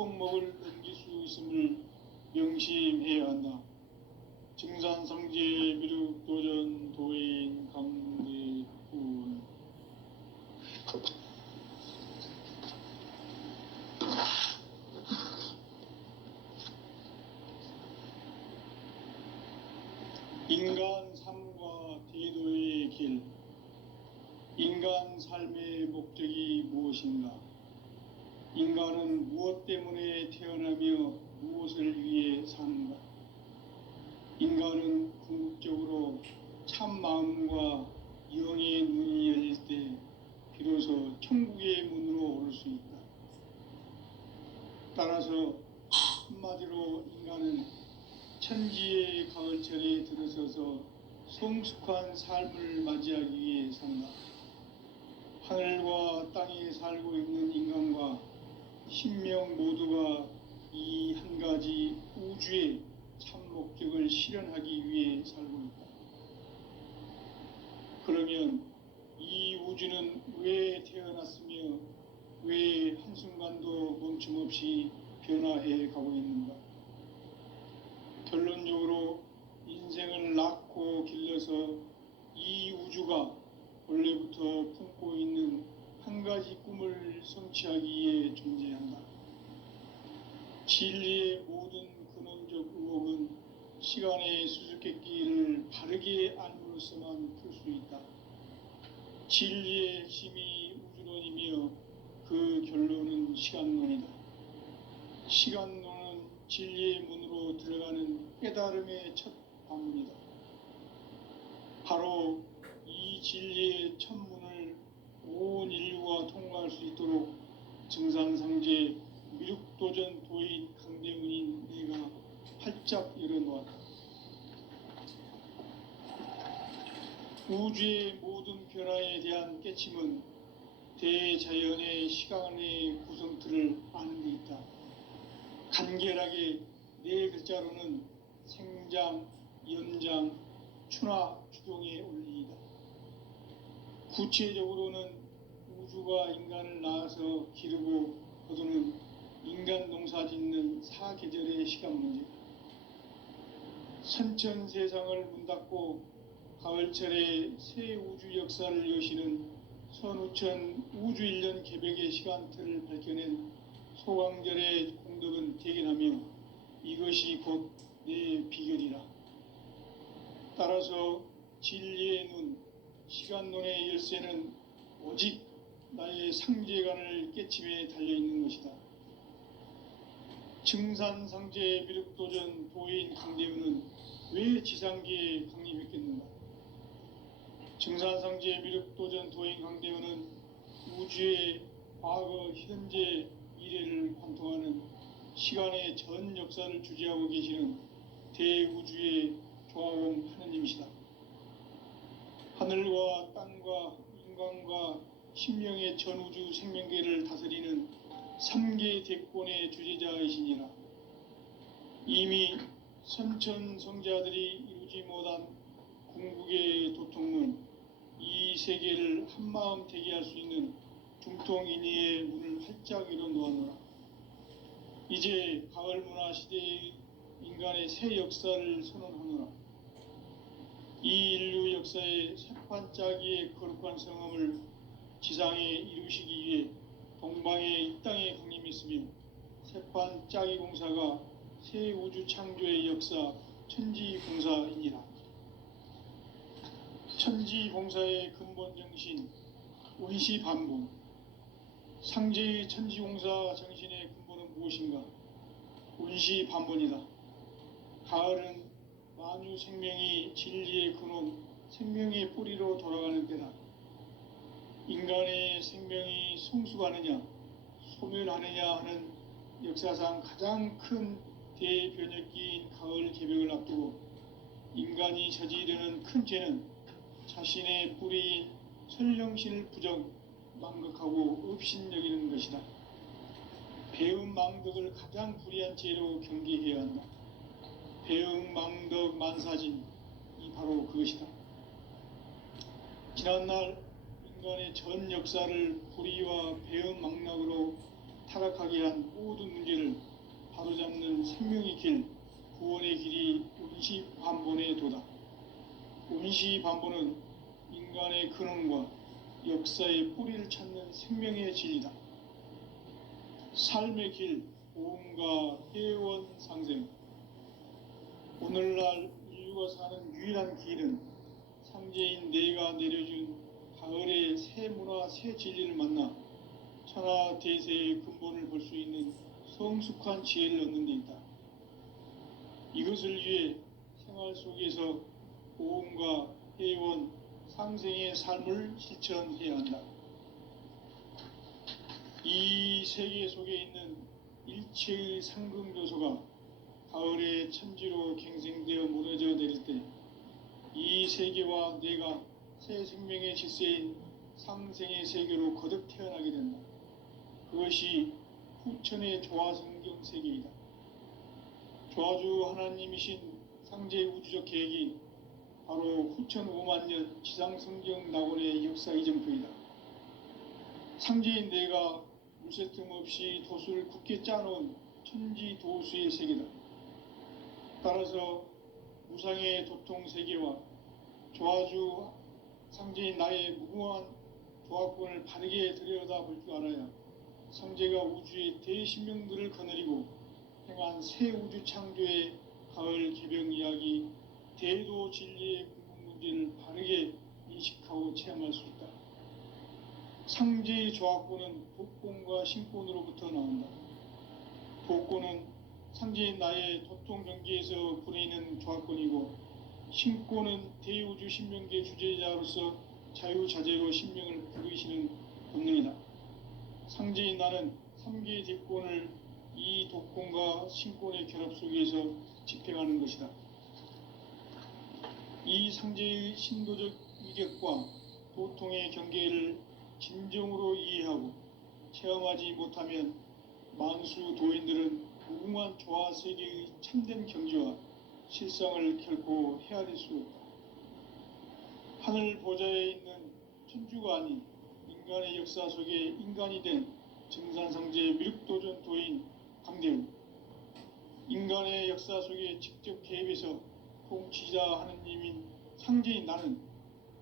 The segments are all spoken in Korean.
손톱목을 넘길 수 있음을 명심해야 한다. 증산상제 미륵도전 도인 강대훈. 인간 삶과 대도의 길. 인간 삶의 목적이 무엇인가? 인간은 무엇 때문에 태어나며 무엇을 위해 사는가? 인간은 궁극적으로 참 마음과 영의 눈이 열릴 때 비로소 천국의 문으로 올 수 있다. 따라서 한마디로 인간은 천지의 가을철에 들어서서 성숙한 삶을 맞이하기 위해 산다. 하늘과 땅에 살고 있는 인간과 신명 모두가 이 한 가지 우주의 참 목적을 실현하기 위해 살고 있다. 그러면 이 우주는 왜 태어났으며 왜 한순간도 멈춤없이 변화해 가고 있는가? 결론적으로 인생을 낳고 길러서 이 우주가 원래부터 품고 있는 한 가지 꿈을 성취하기 위해 존재한다. 진리의 모든 근원적 의혹은 시간의 수수께끼를 바르게 알므로써만 풀 수 있다. 진리의 핵심이 우주론이며 그 결론은 시간론이다. 시간론은 진리의 문으로 들어가는 깨달음의 첫 방문이다. 바로 이 진리의 첫 문을 온 인류가 통과할 수 있도록 증산상제 미륵도전 도인 강대훈인 내가 활짝 열어놓았다. 우주의 모든 변화에 대한 깨침은 대자연의 시간의 구성틀을 아는 데 있다. 간결하게 네 글자로는 생장, 연장, 추나 추종의 원리이다. 구체적으로는 우주가 인간을 낳아서 기르고 거두는 인간 농사 짓는 사계절의 시간 문제다. 선천 세상을 문 닫고 가을철에 새 우주 역사를 여시는 선우천 우주 1년 개벽의 시간틀을 밝혀낸 소강절의 공덕은 대견하며 이것이 곧 내 비결이라. 따라서 진리의 눈, 시간론의 열쇠는 오직 나의 상제관을 깨침에 달려있는 것이다. 증산상제 미륵도전 도인 강대훈은 왜 지상계에 강림했겠는가? 증산상제 미륵도전 도인 강대훈은 우주의 과거, 현재, 미래를 관통하는 시간의 전 역사를 주재하고 계시는 대우주의 조화원 하느님이시다. 하늘과 땅과 인간과 신명의 전우주 생명계를 다스리는 3계 대권의 주재자이시니라. 이미 선천성자들이 이루지 못한 궁극의 도통문, 이 세계를 한마음 되게 할 수 있는 중통인의의 문을 활짝 열어놓았노라. 이제 가을문화 시대의 인간의 새 역사를 선언하노라. 이 인류 역사의 새판짜기의 거룩한 성함을 지상에 이루시기 위해 동방의 이 땅에 강림했으며 새판짜기 공사가 새 우주 창조의 역사 천지봉사이니라. 천지봉사의 근본 정신 운시반복. 상제의 천지공사 정신의 근본은 무엇인가? 운시반본이다. 가을은 만유 생명이 진리의 근원, 생명의 뿌리로 돌아가는 때다. 인간의 생명이 성숙하느냐, 소멸하느냐 하는 역사상 가장 큰 대변혁기인 가을 개벽을 앞두고 인간이 저지르는 큰 죄는 자신의 뿌리인 설령신을 부정, 망극하고 업신여기는 것이다. 배음 망덕을 가장 불의한 죄로 경계해야 한다. 배음 망덕 만사진, 이 바로 그것이다. 지난날 인간의 전 역사를 불의와 배음 망락으로 타락하게 한 모든 문제를 바로잡는 생명의 길, 구원의 길이 운시반본에 도다. 운시반본은 인간의 근원과 역사의 뿌리를 찾는 생명의 진리다. 삶의 길, 보험과 회원 상생. 오늘날 인류가 사는 유일한 길은 상제인 내가 내려준 가을의 새 문화, 새 진리를 만나 천하 대세의 근본을 볼 수 있는 성숙한 지혜를 얻는 데 있다. 이것을 위해 생활 속에서 보험과 회원, 상생의 삶을 실천해야 한다. 이 세계 속에 있는 일체의 상금 요소가 가을의 천지로 갱생되어 무너져 내릴 때 이 세계와 내가 새 생명의 질서인 상생의 세계로 거듭 태어나게 된다. 그것이 후천의 조화성경 세계이다. 조화주 하나님이신 상제 우주적 계획이 바로 후천 5만 년 지상성경 낙원의 역사 이정표이다. 상제인 내가 물새 틈 없이 도수를 굳게 짜놓은 천지 도수의 세계다. 따라서 무상의 도통 세계와 조화주 상제인 나의 무궁한 조화권을 바르게 들여다볼 줄 알아야 상제가 우주의 대신명들을 거느리고 행한 새 우주 창조의 가을 개병 이야기, 대도 진리의 궁극 문제를 바르게 인식하고 체험할 수 있다. 상제의 조화권은 복권과 신권으로부터 나온다. 복권은 상제인 나의 도통 경계에서 부리는 조화권이고, 신권은 대우주 신명계 주제자로서 자유자재로 신명을 부르시는 본능이다. 상제인 나는 3개의 대권을 이 독권과 신권의 결합 속에서 집행하는 것이다. 이 상제의 신도적 위격과 도통의 경계를 진정으로 이해하고 체험하지 못하면 만수 도인들은 무궁한 조화 세계의 참된 경지와 실상을 결코 헤아릴 수 없다. 하늘 보좌에 있는 천주가 아닌 인간의 역사 속에 인간이 된 증산상제 미륵도전 도인 강대우, 인간의 역사 속에 직접 개입해서 통치자 하느님인 상제인 나는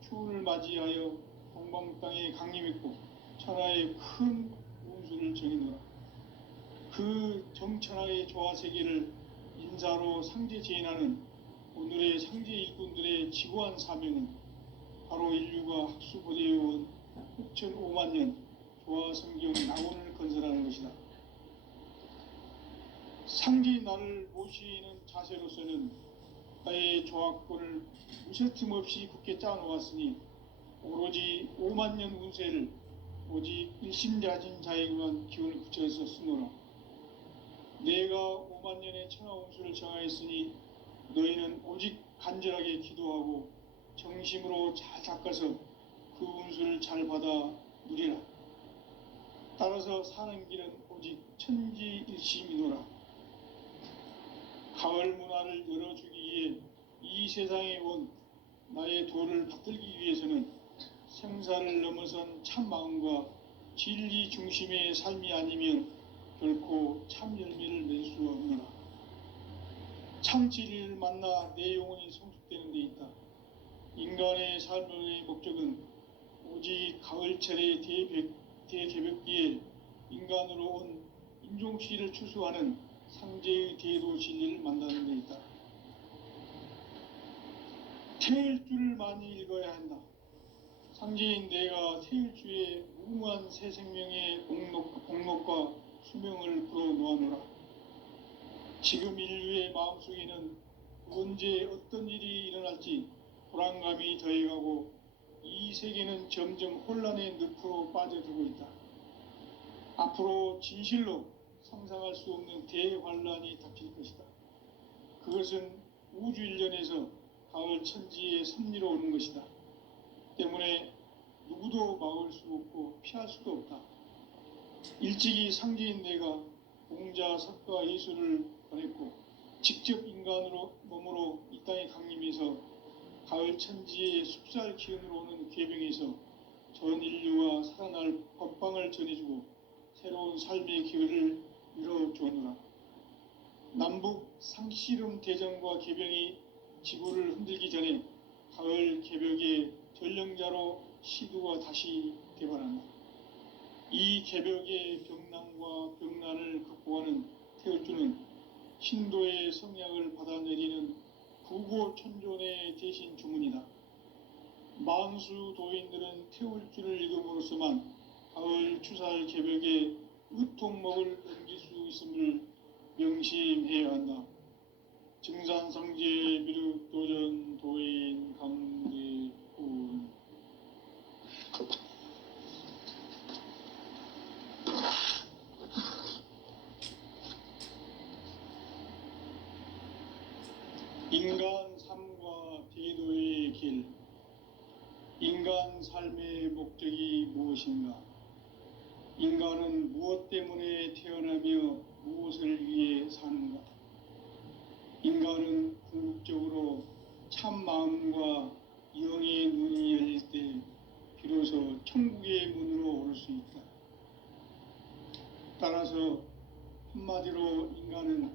추운을 맞이하여 동방 땅에 강림했고 천하의 큰 운수를 정해놓아 그 정천하의 조화 세계를 인사로 상제 제인하는 오늘의 상제 일꾼들의 지고한 사명은 바로 인류가 학수고대해온 후천 5만 년 조화 성경 낙원을 건설하는 것이다. 상제인 나를 모시는 자세로서는 나의 조화권을 무쇠틈 없이 굳게 짜놓았으니 오로지 5만 년 운세를 오직 일심자진 자에게만 기운을 붙여서 쓰노라. 내가 5만 년의 천하 운수를 정하였으니 너희는 오직 간절하게 기도하고 정심으로 잘 닦아서 그 운수를 잘 받아 누리라. 따라서 사는 길은 오직 천지일심이노라. 가을 문화를 열어주기 위해 이 세상에 온 나의 도를 받들기 위해서는 생사를 넘어선 참 마음과 진리 중심의 삶이 아니면 결코 참 열매를 맺을 수 없노라. 참 진리를 만나 내 영혼이 성숙되는 데 있다. 인간의 삶의 목적은 오직 가을철의 대개벽기에 인간으로 온 인종시를 추수하는 상제의 대도 진리를 만나는 데 있다. 태일주를 많이 읽어야 한다. 상제인 내가 태일주의 무궁한 새 생명의 공록과 수명을 불어놓아노라. 지금 인류의 마음속에는 언제 어떤 일이 일어날지 불안감이 더해가고 이 세계는 점점 혼란의 늪으로 빠져들고 있다. 앞으로 진실로 상상할 수 없는 대환란이 닥칠 것이다. 그것은 우주 일련에서 가을 천지의 섭리로 오는 것이다. 때문에 누구도 막을 수 없고 피할 수도 없다. 일찍이 상제인 내가 공자, 석가, 예수를 보냈고 직접 인간으로 몸으로 이 땅에 강림해서 가을 천지의 숲살 기운으로 오는 계병에서 전 인류와 살아날 법방을 전해주고 새로운 삶의 기회를 열어주었노라. 남북 상씨름 대전과 개병이 지구를 흔들기 전에 가을 개벽의 전령자로 시두가 다시 대발한다. 이 개벽의 병난과 병난을 극복하는 태울주는 신도의 성약을 받아내리는 구고천존의 대신 주문이다. 만수 도인들은 태울주를 읽음으로써만 가을 추살 개벽에 의통목을 넘길 수 있음을 명심해야 한다. 증산상제 미륵도전 도인 강대훈. 인간 삶과 대도의 길. 인간 삶의 목적이 무엇인가? 인간은 무엇 때문에 태어나며 무엇을 위해 사는가? 인간은 궁극적으로 참 마음과 영의 눈이 열릴 때 비로소 천국의 문으로 올 수 있다. 따라서 한마디로 인간은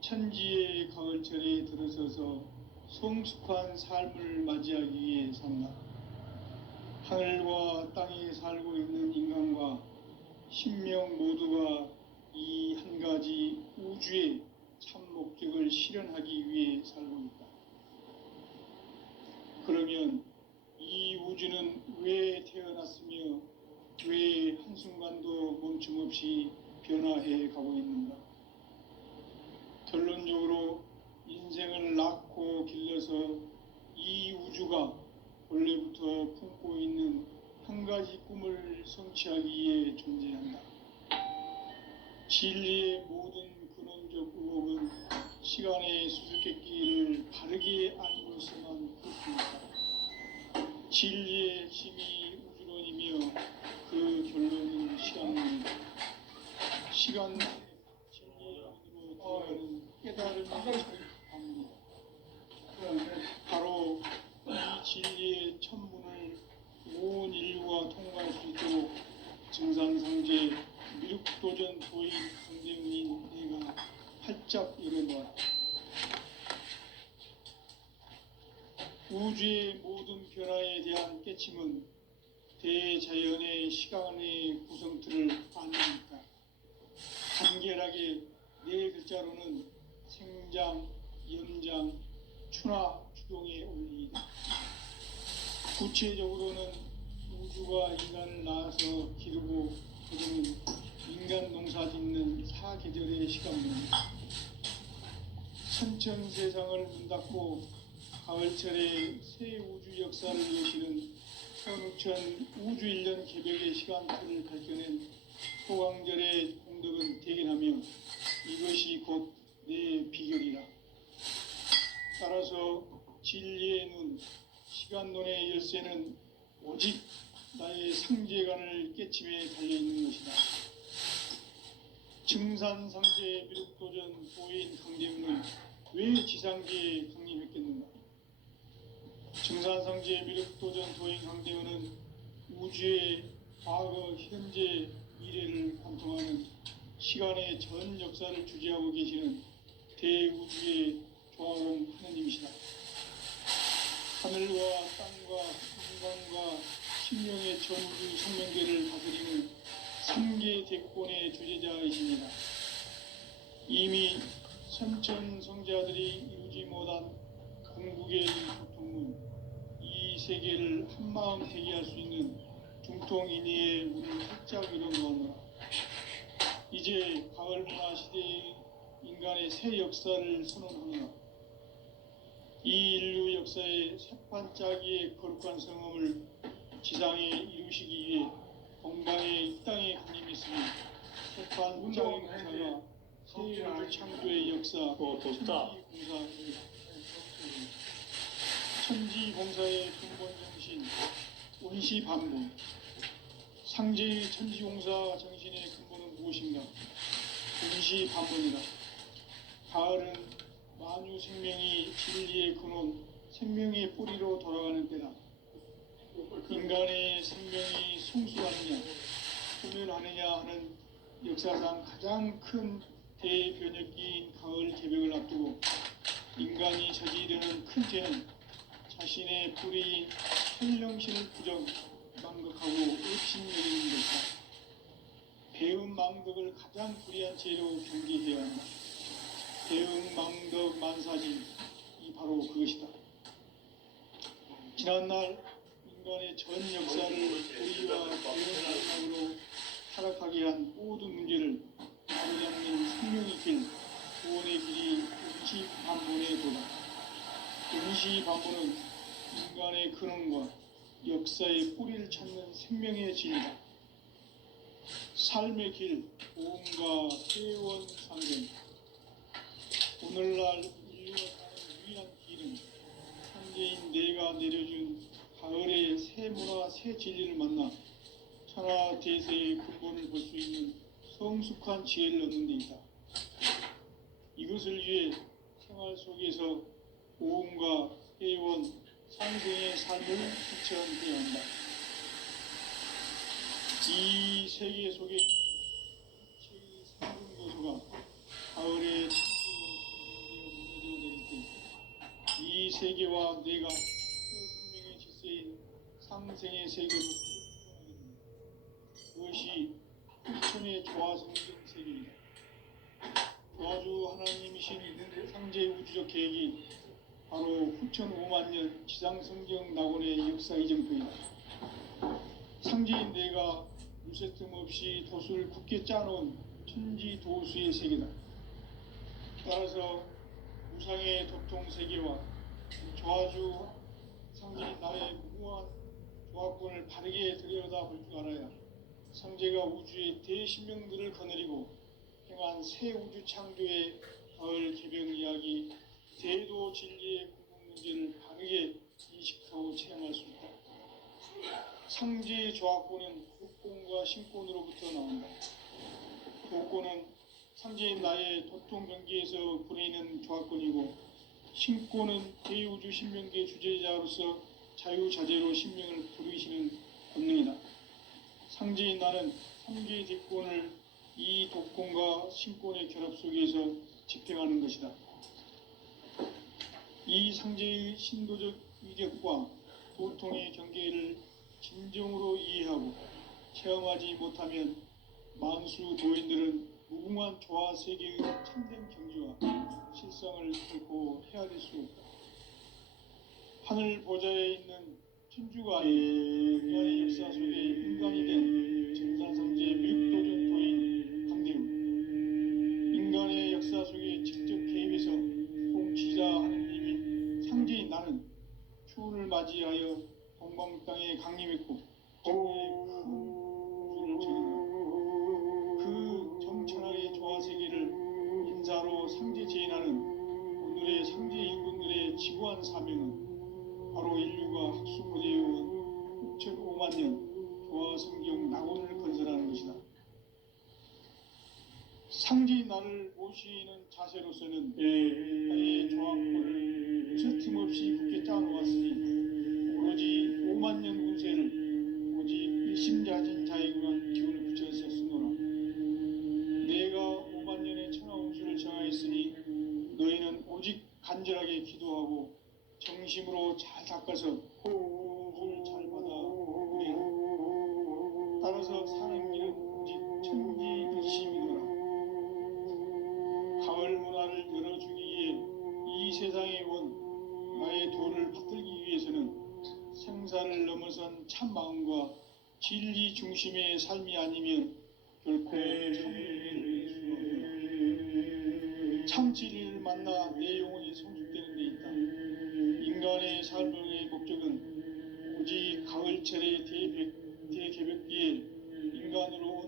천지의 가을철에 들어서서 성숙한 삶을 맞이하기 위해 산다. 하늘과 땅에 살고 있는 인간과 신명 모두가 이 한 가지 우주의 참 목적을 실현하기 위해 살고 있다. 그러면 이 우주는 왜 태어났으며 왜 한순간도 멈춤없이 변화해 가고 있는가? 결론적으로 인생을 낳고 길러서 이 우주가 원래부터 품고 있는 한 가지 꿈을 성취하기 위해 존재한다. 진리의 모든 근원적 의혹은 시간의 수수께끼를 바르게 알고서만 그렇습니다. 진리의 핵심이 우주론이며 그 결론은 시간론이다. 시간 진리의 문으로 들어가는 깨달음의 방문이다. 바로 이 진리의 천문을 온 인류가 통과할 수 있도록 증산상제 미륵도전 도인 강대훈인 내가 활짝 열어놓았다. 우주의 모든 변화에 대한 깨침은 대자연의 시간의 구성틀을 아니니까 간결하게 네 글자로는 생장, 연장, 추나 추동의 원리이다. 구체적으로는 우주가 인간을 낳아서 기르고 거두는 인간 농사 짓는 사계절의 시간입니다. 천천 세상을 문 닫고 가을철에 새 우주 역사를 여시는 현우천 우주 1년 개벽의 시간틀을 밝혀낸 소강절의 공덕은 대견하며 이것이 곧 내 비결이라. 따라서 진리의 눈, 시간론의 열쇠는 오직 나의 상제관을 깨침에 달려있는 것이다. 증산상제 미륵도전 도인 강대훈은 왜 지상계에 강림했겠는가? 증산상제 미륵도전 도인 강대훈은 우주의 과거, 현재, 미래를 관통하는 시간의 전 역사를 주재하고 계시는 대우주의 조화로운 하느님이시다. 하늘과 땅과 인간과 신령의 전우주 생명계를 다스리는 3계 대권의 주제자이십니다. 이미 선천성자들이 이루지 못한 궁극의 고통은 이 세계를 한마음 되게 할 수 있는 중통인의의 문을 활짝 열어놓았노라. 이제 가을 문화 시대의 인간의 새 역사를 선언하노라. 이 인류 역사의 새반짝이의 거룩한 성험을 지상에 이루시기 위해 동방의 이 땅에 강림했으니 새반짝이 공사가 새 우주 창조의 역사 천지공사의 근본 정신 원시반복. 상제의 천지공사 정신의 근본은 무엇인가? 원시반복이다. 가을은 만유 생명이 진리의 근원, 생명의 뿌리로 돌아가는 때다. 인간의 생명이 성숙하느냐, 소멸하느냐 하는 역사상 가장 큰 대변혁기인 가을 개벽을 앞두고 인간이 저지르는 큰 죄는 자신의 뿌리인 현령신을 망각하고 의심여기는 것이다. 배은망덕을 가장 불의한 죄로 경계해야 한다. 배은망덕 만사지, 이 바로 그것이다. 지난날 인간의 전 역사를 불의와 배은망덕으로 타락하게 한 모든 문제를 바로잡는 생명의 길, 구원의 길이 임시반본에 도다. 임시반본은 인간의 근원과 역사의 뿌리를 찾는 생명의 진리다. 삶의 길, 보험과 회원 상생. 오늘날 인류가 사는 유일한 길은 현재인 내가 내려준 가을의 새 문화, 새 진리를 만나 천하 대세의 근본을 볼 수 있는 성숙한 지혜를 얻는 데 있다. 이것을 위해 생활 속에서 보험과 회원, 상생의 삶을 실천해야 한다. 이 세계 속에 최의 생존도서가 가을에 무너져 내릴 때 이 세계와 내가 새 생명의 질서인 상생의 세계로 출발하게 된다. 그것이 후천의 조화성경 세계이다. 조화주 하나님이신 상제 우주적 계획이 바로 후천 5만 년 지상성경 낙원의 역사 이정표이다. 상제인 내가 무쇠 틈 없이 도수를 굳게 짜놓은 천지 도수의 세계다. 따라서 무상의 도통 세계와 조화주 상제인 나의 무궁한 조화권을 바르게 들여다볼 줄 알아야 상제가 우주의 대신명들을 거느리고 행한 새 우주 창조의 가을 개벽 이야기, 대도 진리의 궁극 문제를 바르게 인식하고 체험할 수 있다. 상제의 조화권은 도권과 신권으로부터 나온다. 도권은 상제인 나의 도통 경계에서 부리는 조화권이고, 신권은 대우주 신명계 주제자로서 자유자재로 신명을 부르시는 권능이다. 상제인 나는 상계의 대권을 이 도권과 신권의 결합 속에서 집행하는 것이다. 이 상제의 신도적 위력과 도통의 경계를 진정으로 이해하고 체험하지 못하면 만수 도인들은 무궁한 조화 세계의 참된 경지와 실상을 결코 헤아릴 수 없다. 하늘 보좌에 있는 천주가 인간의 역사 속에 인간이 된 전산성제 미륵도전 도인 강대우, 인간의 역사 속에 직접 개입해서 통치자 하느님인 상제인 나는 추운을 맞이하여 동방 땅에 강림했고 정의의 큰 우주를 저린다. 그 정천하의 조화 세계를 인사로 상제 제인하는 오늘의 상제 인군들의 지구한 사명은 바로 인류가 학수 고대해온 6,5만 년 조화 성경 낙원을 건설하는 것이다. 상제인 나를 모시는 자세로서는 나의 조화권을 무쇠틈 없이 굳게 짜놓았으니 오로지 5만 년 운세를 오직 일심자진 자에게만 기운을 붙여서 쓰노라. 내가 5만 년의 천하 운수를 정하였으니 너희는 오직 간절하게 기도하고 정심으로 잘 닦아서 운수를 잘 받아 누리라. 따라서 사는 길은 오직 천지일심이노라. 가을 문화를 열어주기 위해 이 세상에 온 나의 도를 받들기 위해서는 생사를 넘어선 참 마음과 진리 중심의 삶이 아니면 결코 참 진리를 만나 내 영혼이 성숙되는 데 있다. 인간의 삶의 목적은 오직 가을철의 대개벽기에 인간으로 온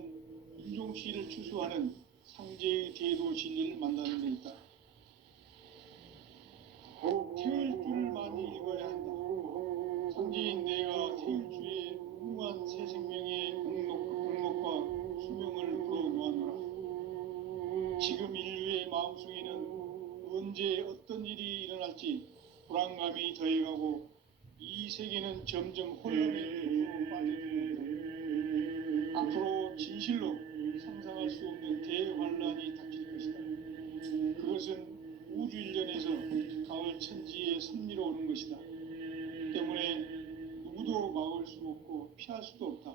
인종시를 추수하는 상제의 대도 진리를 만나는 데 있다. 태일주를 많이 읽어야 한다. 상제인 내가 태일주의 무궁한 새 생명의 공록과 수명을 불어놓았노라. 지금 인류의 마음속에는 언제 어떤 일이 일어날지 불안감이 더해가고 이 세계는 점점 혼란의 곳으로 빠져들고 있다. 앞으로 진실로 상상할 수 없는 대환란이 닥칠 것이다. 그것은 우주 일련에서 가을 천지의 섭리로 오는 것이다. 때문에 누구도 막을 수 없고 피할 수도 없다.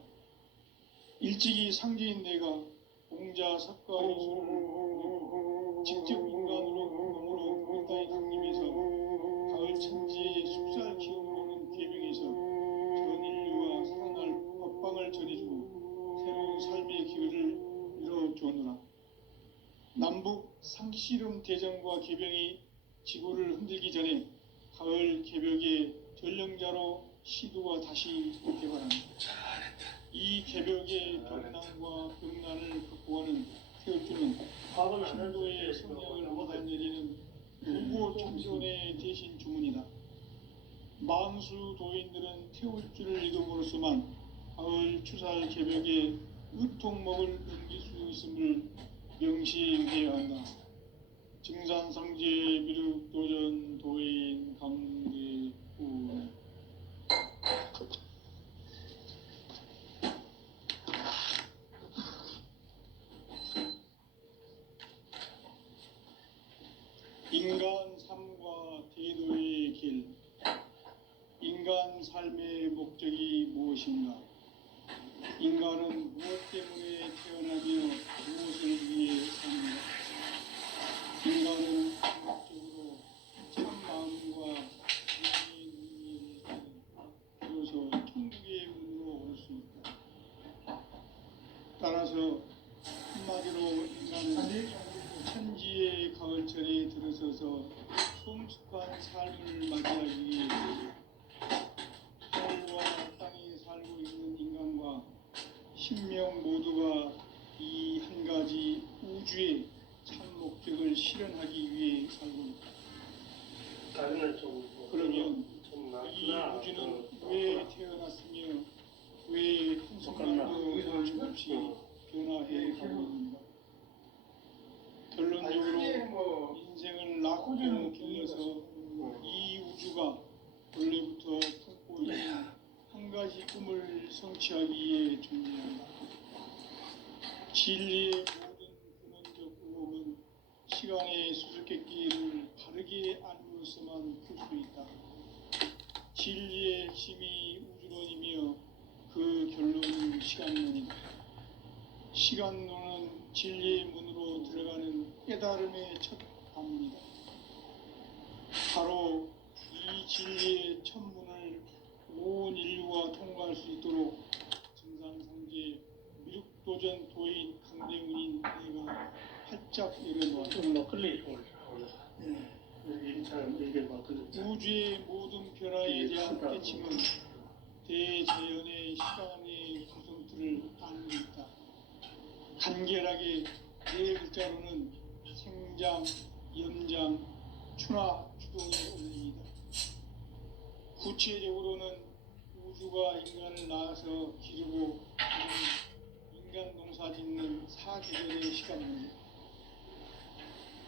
일찍이 상제인 내가 공자 석가 유수를 직접 인간으로 몸으로 이 땅에 강림해서 가을 천지의 숲살 기운으로 오는 계명에서 전 인류와 살아날 법방을 전해주고 새로운 삶의 기회를 이뤄주었노라. 남북 상씨름 대전과 개병이 지구를 흔들기 전에 가을 개벽의 전령자로 시두가 다시 개발한다. 이 개벽의 격난과 병난을 극복하는 태울주는 신도의 성령을 받아내리는 불고 청소년의 대신 주문이다. 만수 도인들은 태울주를 읽음으로써만 가을 추살 개벽의 의통목을 넘길 수 있음을 명시해야 한다. 증산상제 미륵 도전 도인 강대우. 인간 삶과 대도의 길. 인간 삶의 목적이 무엇인가? 인간은 무엇 때문에 태어나며 무엇을 위해 삽니다. 인간은 궁극적으로 참 마음과 진리의 눈이 비로소 천국의 문으로 올 수 있다. 따라서 한마디로 인간은 천지의 가을철에 들어서서 성숙한 삶을 맞이하기 위해 하늘과 땅에 살고 있는 인간과 신명 모두가 이 한 가지 우주의 참 목적을 실현하기 위해 살고 있다. 그러면 이 우주는 왜 태어났으며 왜 한순간도 멈춤 없이 변화해 가고 있는가? 결론적으로 인생을 낳고 길러서 이 우주가 원래부터 품고 있는 한 가지 꿈을 성취하기에 존재한다. 진리의 모든 근원적 의혹은 시간의 수수께끼를 바르게 알므로서만 풀 수 있다. 진리의 핵심이 우주론이며 그 결론은 시간론이다. 시간론은 진리의 문으로 들어가는 깨달음의 첫 관문이다. 바로 이 진리의 첫 문을 온 인류가 통과할 수 있도록 증산상제 미륵도전 도인 강대훈인 내가 활짝 열어놓았다. 우주의 모든 변화에 대한 깨침은 대자연의 시간의 구성틀을 알고 있다. 간결하게 네 글자로는 생장, 연장, 추나 추동의 원리이다. 구체적으로는 우주가 인간을 낳아서 기르고 인간 농사 짓는 사계절의 시간 문제.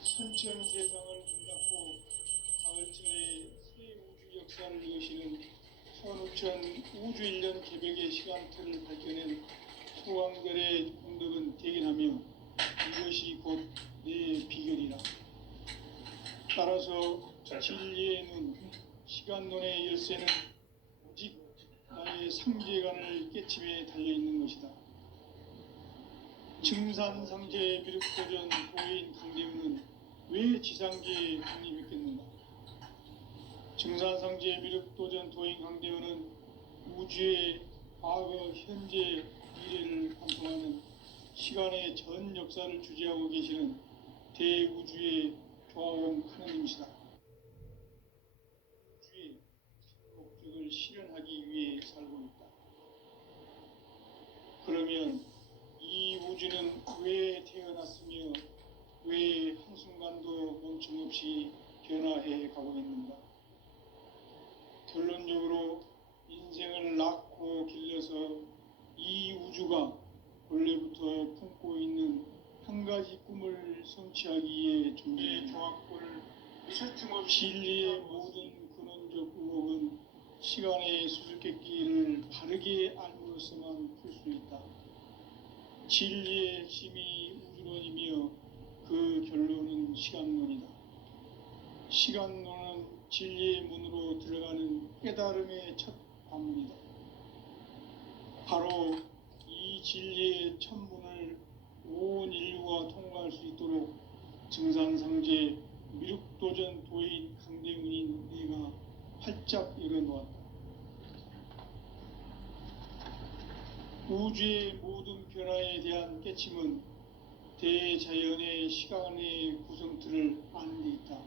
선천 세상을 문닫고 가을철에 새 우주 역사를 이루시는 선우천 우주 일년 개벽의 시간틀을 밝혀낸 소강들의 공덕은 대견하며 이것이 곧 내 비결이라. 따라서 진리의 눈, 시간론의 열쇠는 오직 나의 상제관을 깨침에 달려있는 것이다. 증산상제 미륵도전 도인 강대훈은 왜 지상계에 독립했겠는가? 증산상제 미륵도전 도인 강대훈은 우주의 과거, 현재, 미래를 관통하는 시간의 전 역사를 주재하고 계시는 대우주의 조화원 하느님이시다. 우주의 목적을 실현하기 위해 살고 있다. 그러면 이 우주는 왜 태어났으며 왜 한순간도 멈춤 없이 변화해 가고 있는가? 결론적으로 인생을 낳고 길러서 이 우주가 원래부터 품고 있는 한 가지 꿈을 성취하기에 존재한다. 진리의 모든 근원적 의혹은 시간의 수수께끼를 바르게 알므로써만 풀 수 있다. 진리의 핵심이 우주론이며 그 결론은 시간론이다. 시간론은 진리의 문으로 들어가는 깨달음의 첫 관문이다. 바로 이 진리의 첫 문을 온 인류가 통과할 수 있도록 증산상제 미륵도전 도인 강대훈인 내가 활짝 열어놓았다. 우주의 모든 변화에 대한 깨침은 대자연의 시간의 구성틀을 아는 데 있다.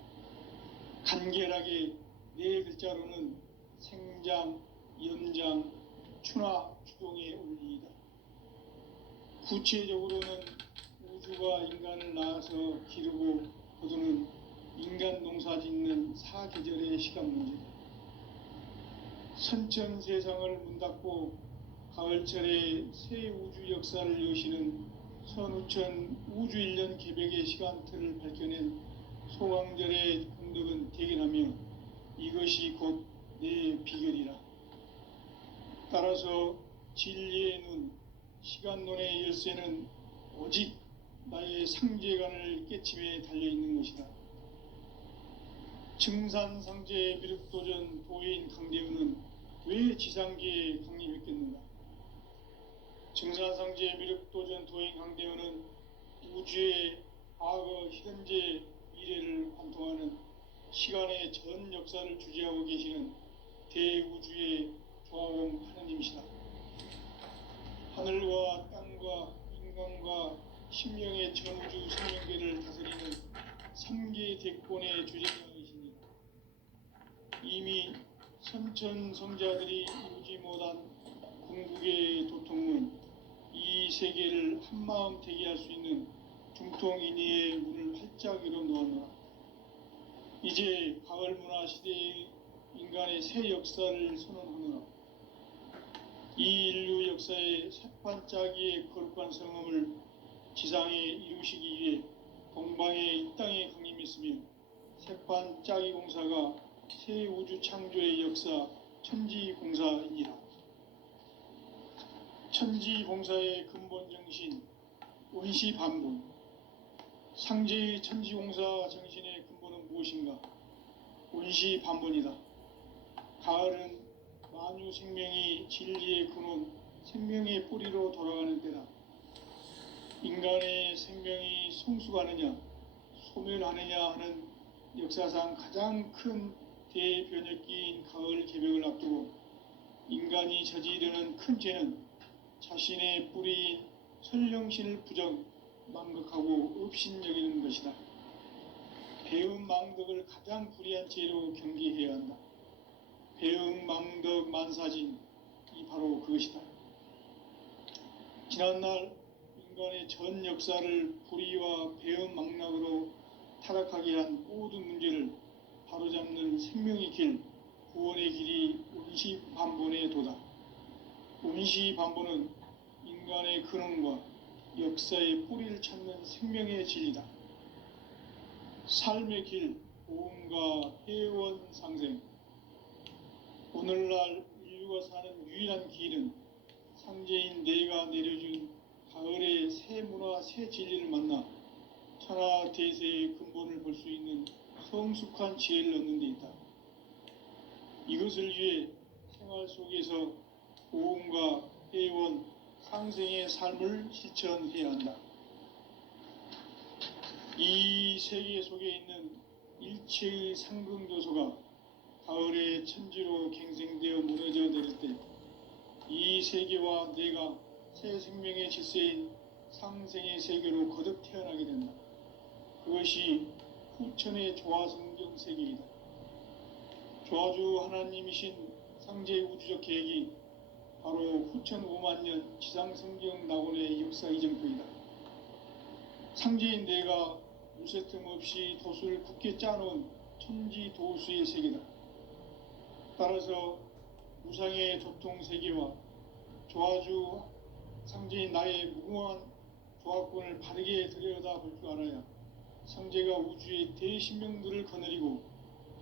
간결하게 네 글자로는 생장, 연장, 추나 추동의 원리이다. 구체적으로는 우주가 인간을 낳아서 기르고 거두는 인간 농사 짓는 사계절의 시간 문제다. 선천 세상을 문 닫고 가을철에 새 우주 역사를 여시는 선우천 우주 1년 개백의 시간틀을 밝혀낸 소강절의 공덕은 대견하며 이것이 곧 내 비결이라. 따라서 진리의 눈, 시간론의 열쇠는 오직 나의 상제관을 깨침에 달려있는 것이다. 증산상제 미륵도전 도인 강대훈은 왜 지상계에 강림했겠는가? 증산상제 미륵도전 도인 강대훈은 우주의 과거, 현재, 미래를 관통하는 시간의 전 역사를 주재하고 계시는 대우주의 조화공 하느님이시다. 하늘과 땅과 인간과 신명의 전우주 생명계를 다스리는 3계 대권의 주재자이시니 이미 선천성자들이 이루지 못한 궁극의 도통은 이 세계를 한마음 되게 할 수 있는 중통인의의 문을 활짝 열어놓았노라. 이제 가을문화 시대의 인간의 새 역사를 선언하노라. 이 인류 역사의 새판짜기의 거룩한 성음을 지상에 이루시기 위해 동방에 이 땅에 강림했으며 새판짜기 공사가 새 우주 창조의 역사 천지공사이니라. 천지공사의 근본 정신 원시반본, 상제의 천지공사 정신의 근본은 무엇인가? 원시반본이다. 가을은 만유 생명이 진리의 근원, 생명의 뿌리로 돌아가는 때다. 인간의 생명이 성숙하느냐, 소멸하느냐 하는 역사상 가장 큰 대변혁기인 가을 개벽을 앞두고 인간이 저지르는 큰 죄는 자신의 뿌리인 설령신을 부정, 망극하고 업신여기는 것이다. 배음 망덕을 가장 불의한 죄로 경계해야 한다. 배음 망덕 만사진, 이 바로 그것이다. 지난날 인간의 전 역사를 불의와 배음 망락으로 타락하게 한 모든 문제를 바로잡는 생명의 길, 구원의 길이 원시반본의 도다. 원시반본은 인간의 근원과 역사의 뿌리를 찾는 생명의 진리다. 삶의 길, 보험과 회원 상생. 오늘날 인류가 사는 유일한 길은 상제인 내가 내려준 가을의 새 문화, 새 진리를 만나 천하 대세의 근본을 볼 수 있는 성숙한 지혜를 얻는 데 있다. 이것을 위해 생활 속에서 보험과 회원, 상생의 삶을 실천해야 한다. 이 세계 속에 있는 일체의 상승요소가 가을의 천지로 갱생되어 무너져 내릴 때 이 세계와 내가 새 생명의 질서인 상생의 세계로 거듭 태어나게 된다. 그것이 후천의 조화성경 세계이다. 조화주 하나님이신 상제의 우주적 계획이 바로 후천 5만 년 지상성경 낙원의 역사 이정표이다. 상제인 내가 무쇠틈 없이 도수를 굳게 짜놓은 천지 도수의 세계다. 따라서 무상의 도통 세계와 조화주 상제인 나의 무궁한 조화권을 바르게 들여다볼 줄 알아야 상제가 우주의 대신명들을 거느리고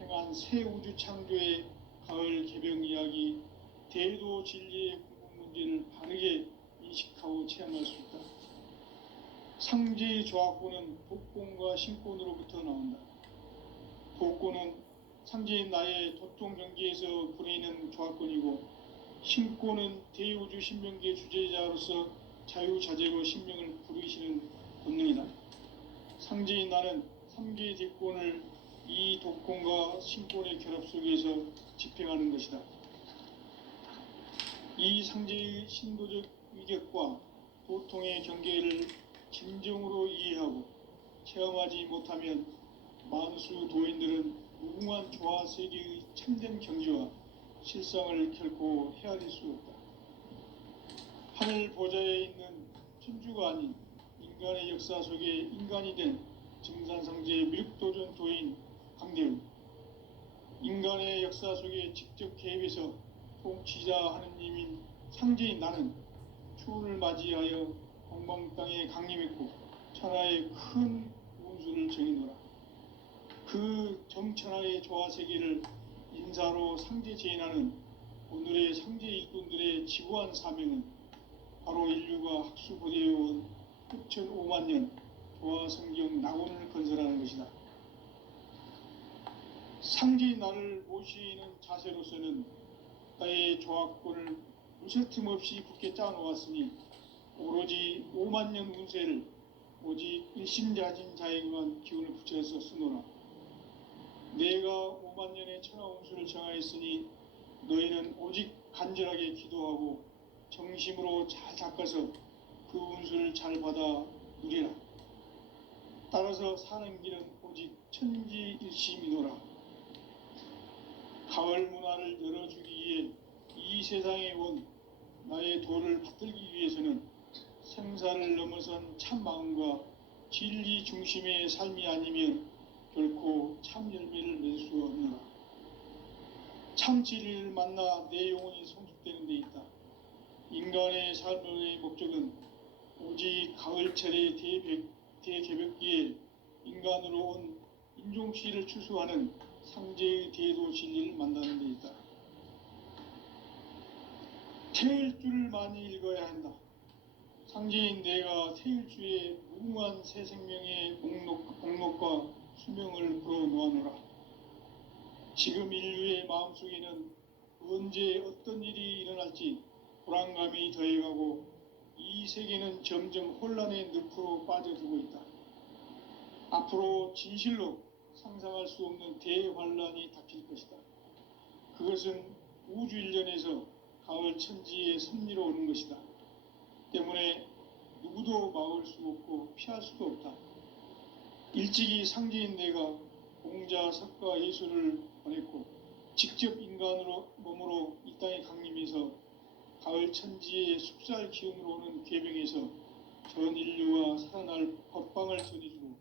행한 새 우주 창조의 가을 개병 이야기, 대도 진리의 궁극 문제를 바르게 인식하고 체험할 수 있다. 상제의 조합권은 독권과 신권으로부터 나온다. 독권은 상제의 나의 도통 경계에서 부리는 조합권이고, 신권은 대우주 신명기의 주제자로서 자유자재로 신명을 부르시는 본능이다. 상제의 나는 삼계의 대권을 이 독권과 신권의 결합 속에서 집행하는 것이다. 이 상제의 신도적 위격과 도통의 경계를 진정으로 이해하고 체험하지 못하면 만수 도인들은 무궁한 조화 세계의 참된 경지와 실상을 결코 헤아릴 수 없다. 하늘 보좌에 있는 천주가 아닌 인간의 역사 속에 인간이 된 증산상제의 미륵도전 도인 강대우, 인간의 역사 속에 직접 개입해서 통치자 하느님인 상제인 나는 추운을 맞이하여 동방 땅에 강림했고 천하의 큰 운수를 정해노라. 그 정천하의 조화세계를 인사로 상제 제인하는 오늘의 상제 일꾼들의 지구한 사명은 바로 인류가 학수고대해온 6,500만 년 조화성경 낙원을 건설하는 것이다. 상제의 나를 모시는 자세로서는 나의 조합권을 무쇠틈 없이 굳게 짜놓았으니 오로지 5만 년 운세를 오직 일심자진 자에게만 기운을 붙여서 쓰노라. 내가 5만 년의 천하 운수를 정하였으니 너희는 오직 간절하게 기도하고 정심으로 잘 닦아서 그 운수를 잘 받아 누리라. 따라서 사는 길은 오직 천지일심이노라. 가을 문화를 열어주기 위해 이 세상에 온 나의 도를 받들기 위해서는 생사를 넘어선 참 마음과 진리 중심의 삶이 아니면 결코 참 열매를 낼 수 없노라. 참 진리를 만나 내 영혼이 성숙되는 데 있다. 인간의 삶의 목적은 오직 가을철의 대개벽기에 인간으로 온 인종씨를 추수하는 상제의 대도 진리를 만나는 데 있다. 태일주를 많이 읽어야 한다. 상제인 내가 태일주의 무궁한 새 생명의 목록과 수명을 불어놓아노라. 지금 인류의 마음속에는 언제 어떤 일이 일어날지 불안감이 더해가고 이 세계는 점점 혼란의 늪으로 빠져들고 있다. 앞으로 진실로 상상할 수 없는 대환란이 닥칠 것이다. 그것은 우주 일련에서 가을 천지의 섭리로 오는 것이다. 때문에 누구도 막을 수 없고 피할 수도 없다. 일찍이 상제인 내가 공자, 석가, 예수를 보냈고 직접 인간으로 몸으로 이 땅에 강림해서 가을 천지의 숲살 기운으로 오는 계병에서 전 인류와 살아날 법방을 전해주고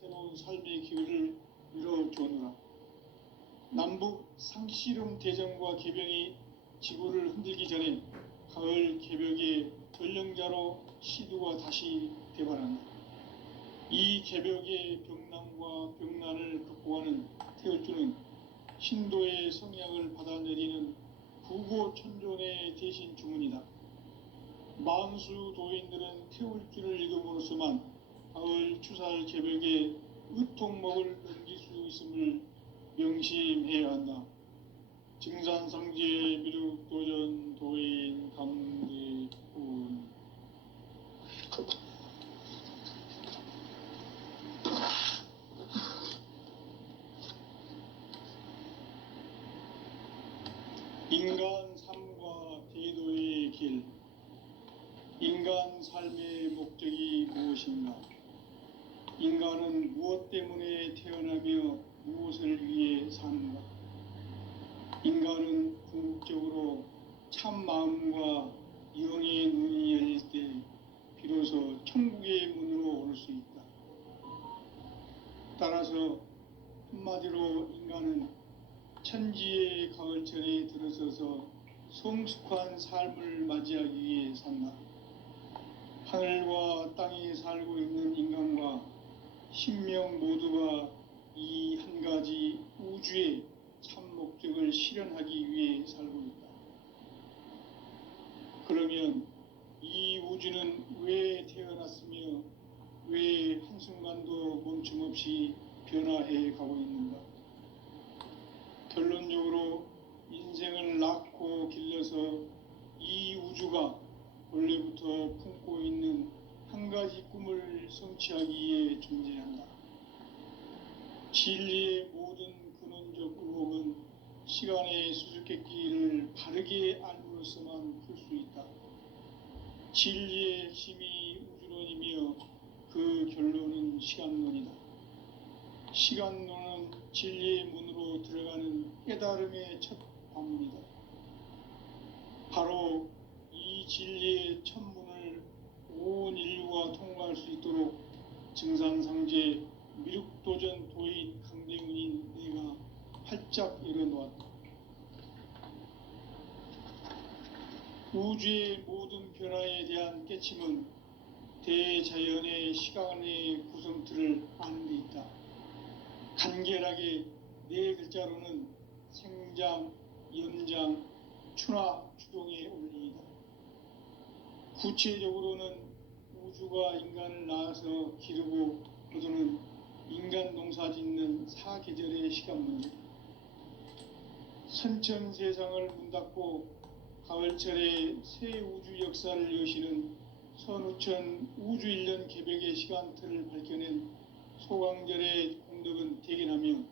새로운 삶의 기회를 이뤄주노라. 남북 상씨름 대전과 계병이 지구를 흔들기 전에 가을 개벽의 전령자로 시두가 다시 대발한다. 이 개벽의 병난과 병난을 극복하는 태울주는 신도의 성향을 받아내리는 구고천존의 대신 주문이다. 만수 도인들은 태울주를 읽음으로써만 가을 추살 개벽의 의통목을 넘길 수 있음을 명심해야 한다. 증산상제 미륵도전 도인 감대군. 인간 삶과 대도의 길. 인간 삶의 목적이 무엇인가? 인간은 무엇 때문에 태어나며 무엇을 위해 사는가? 인간은 궁극적으로 참 마음과 영의 눈이 열릴 때 비로소 천국의 문으로 올 수 있다. 따라서 한마디로 인간은 천지의 가을철에 들어서서 성숙한 삶을 맞이하기 위해 산다. 하늘과 땅에 살고 있는 인간과 신명 모두가 이 한 가지 우주의 참 목적을 실현하기 위해 살고 있다. 그러면 이 우주는 왜 태어났으며 왜 한순간도 멈춤없이 변화해 가고 있는가? 결론적으로 인생을 낳고 길러서 이 우주가 원래부터 품고 있는 한 가지 꿈을 성취하기 위해 존재한다. 진리의 모든 근원적 의혹은 시간의 수수께끼를 바르게 알므로써만 풀 수 있다. 진리의 핵심이 우주론이며 그 결론은 시간론이다. 시간론은 진리의 문으로 들어가는 깨달음의 첫 관문이다. 바로 이 진리의 첫 문을 온 인류가 통과할 수 있도록 증산상제 미륵도전 도인 강대문인 내가 활짝 열어놓았다. 우주의 모든 변화에 대한 깨침은 대자연의 시간의 구성틀을 아는 데 있다. 간결하게 네 글자로는 생장, 연장, 추나 추동의 원리이다. 구체적으로는 우주가 인간을 낳아서 기르고 거두는 인간 농사 짓는 사계절의 시간 문제. 선천 세상을 문 닫고 가을철에 새 우주 역사를 여시는 선우천 우주일년 개벽의 시간틀을 밝혀낸 소강절의 공덕은 대견하며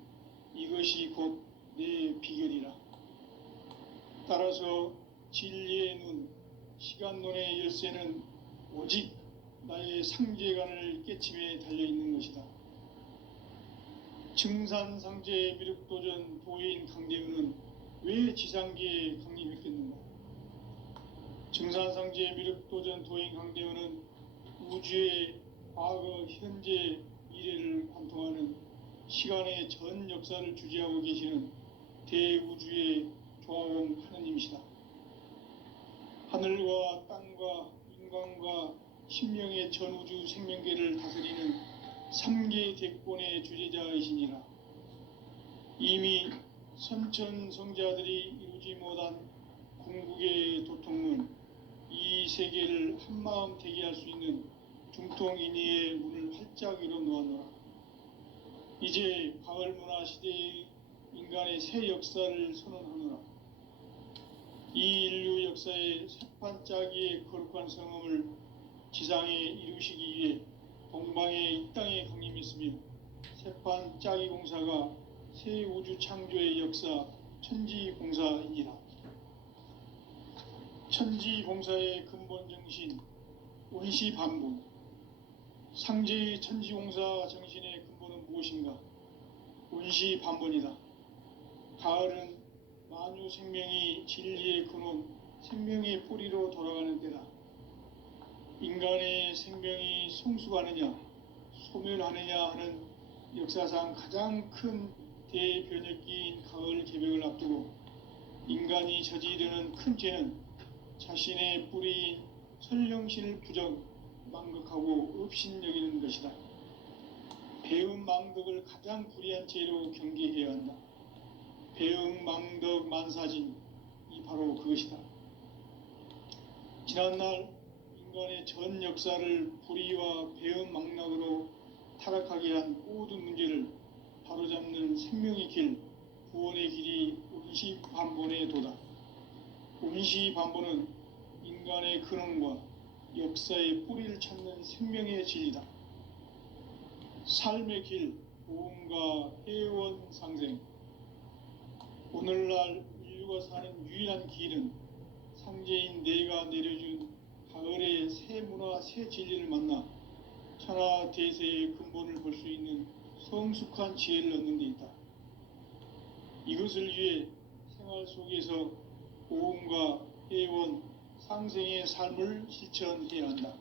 이것이 곧 내 비결이라. 따라서 진리의 눈, 시간론의 열쇠는 오직 나의 상제관을 깨침에 달려있는 것이다. 증산상제 미륵도전 도인 강대은은 왜 지상계에 강림했겠는가? 증산상제 미륵도전 도인 강대은은 우주의 과거, 현재, 미래를 관통하는 시간의 전 역사를 주재하고 계시는 대우주의 조화원 하느님이시다. 하늘과 땅과 인간과 신명의 전우주 생명계를 다스리는 3계 대권의 주재자이시니라. 이미 선천성자들이 이루지 못한 궁극의 도통은 이 세계를 한마음 되게 할 수 있는 중통인의의 문을 활짝 열어놓았노라. 이제 가을문화 시대의 인간의 새 역사를 선언하노라. 이 인류 역사의 새판짜기의 거룩한 성음을 지상에 이루시기 위해 동방의 이 땅에 강림했으며 새판짜기 공사가 새 우주 창조의 역사 천지공사이니라. 천지공사의 근본 정신 원시반복. 상제의 천지공사 정신의 근본은 무엇인가? 원시반복이다. 가을은 만유 생명이 진리의 근원, 생명의 뿌리로 돌아가는 때다. 인간의 생명이 성숙하느냐, 소멸하느냐 하는 역사상 가장 큰 대변혁기인 가을 개벽을 앞두고 인간이 저지르는 큰 죄는 자신의 뿌리인 설령신을 부정, 망극하고 업신여기는 것이다. 배음 망덕을 가장 불의한 죄로 경계해야 한다. 배음 망덕 만사진, 이 바로 그것이다. 지난날 인간의 전 역사를 불의와 배음 망락으로 타락하게 한 모든 문제를 바로잡는 생명의 길, 구원의 길이 원시반본의 도다. 원시반본은 인간의 근원과 역사의 뿌리를 찾는 생명의 진리다. 삶의 길, 보험과 회원 상생. 오늘날 인류가 사는 유일한 길은 상제인 내가 내려준 가을의 새 문화, 새 진리를 만나 천하 대세의 근본을 볼 수 있는 성숙한 지혜를 얻는 데 있다. 이것을 위해 생활 속에서 보험과 회원, 상생의 삶을 실천해야 한다.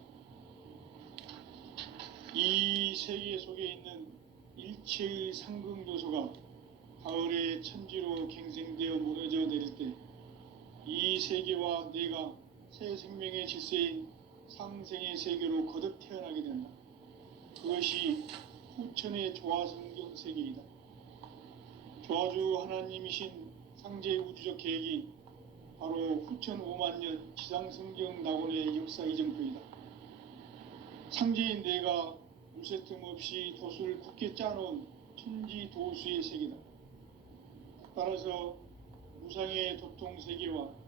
이 세계 속에 있는 일체의 상극 요소가 가을의 천지로 갱생되어 무너져 내릴 때 이 세계와 내가 새 생명의 질서인 상생의 세계로 거듭 태어나게 된다. 그것이 후천의 조화성경 세계이다. 조화주 하나님이신 상제 우주적 계획이 바로 후천 5만년 지상성경 낙원의 역사 이정표이다. 상제인 내가 무쇠틈 없이 도수를 굳게 짜놓은 천지 도수의 세계다. 따라서 무상의 도통 세계와